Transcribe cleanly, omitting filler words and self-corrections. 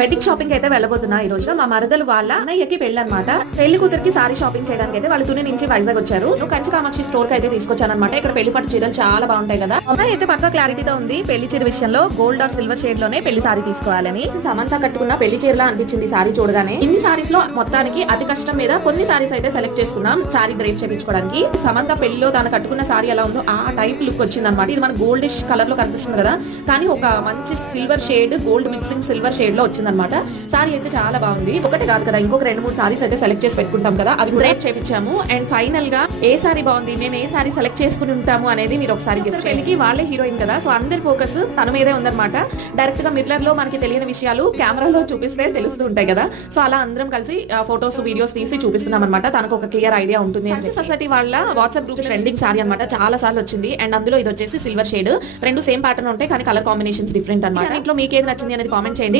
Wedding shopping అయితే వెళ్ళబోతున్నా ఈ రోజు. మా మరదలు వాళ్ళ అన్నయ్యకి పెళ్లి అనమాట. పెళ్లి కూతురికి సారీ షాపింగ్ చేయడానికి అయితే వాళ్ళు తుని నుంచి వైజాగ్ వచ్చారు. సో కంచి కామాక్షి స్టోర్ కి అయితే తీసుకొచ్చాను అనమాట. ఇక్కడ పెళ్లి పట్టు చీరలు చాలా బాగుంటాయి కదా. అమ్మాయి అయితే పక్క క్లారిటీతో ఉంది. పెళ్లి చీర విషయంలో గోల్డ్ ఆర్ సిల్వర్ షేడ్ లోనే పెళ్లి సారీ తీసుకోవాలని. సమంత కట్టుకున్న పెళ్లి చీరలా అనిపించింది సారీ చూడగానే. ఇన్ని సారీస్ లో మొత్తానికి అతి కష్టం మీద కొన్ని సారీస్ అయితే సెలెక్ట్ చేసుకున్నాం సారీ డ్రైప్ చేయించుకోవడానికి. సమంత పెళ్లిలో తను కట్టుకున్న సారీ ఎలా ఉందో ఆ టైప్ లుక్ వచ్చింది అనమాట. ఇది మన గోల్డిష్ కలర్ లో కనిపిస్తుంది కదా, కానీ ఒక మంచి silver shade, gold mixing silver shade లో వచ్చిందనమాట. సారీ అయితే చాలా బాగుంది. ఒకటి కాదు కదా, ఇంకొక 2-3 సారీస్ అయితే సెలెక్ట్ చేసి పెట్టుకుంటాం కదా, అవి డ్రైప్ చేయించాము. అండ్ ఫైనల్ గా ఏ సారీ బాగుంది, మేము ఏ సారీ సెలెక్ట్ చేసుకుని ఉంటాము అనేది మీరు ఒకసారి గెస్ట్ చేయండి. వాళ్ళే హీరోయిన్ కదా, సో అందరి ఫోకస్ తన మీదే ఉందన్నమాట. డైరెక్ట్ గా మిర్రర్ లో మనకి తెలియని విషయాలు కెమెరాలో చూపిస్తే తెలుస్తూ ఉంటాయి కదా, సో అలా అందరం కలిసి ఫోటోస్ వీడియోస్ తీసి చూపిస్తున్నాం అనమాట. తనకు ఒక క్లియర్ ఐడియా ఉంటుంది. సొసైటీ వాళ్ళ వాట్సాప్ గ్రూప్ ట్రెండింగ్ సారీ అనమాట, చాలా సార్లు వచ్చింది. అండ్ అందులో ఇది వచ్చేసి సిల్వర్ షేడ్, 2 సేమ్ ప్యాటర్న్ ఉంటాయి కానీ కలర్ కాంబినేషన్స్ డిఫరెంట్ అనమాట. ఇంట్లో మీకు ఏది నచ్చింది అనేది కామెంట్ చేయండి.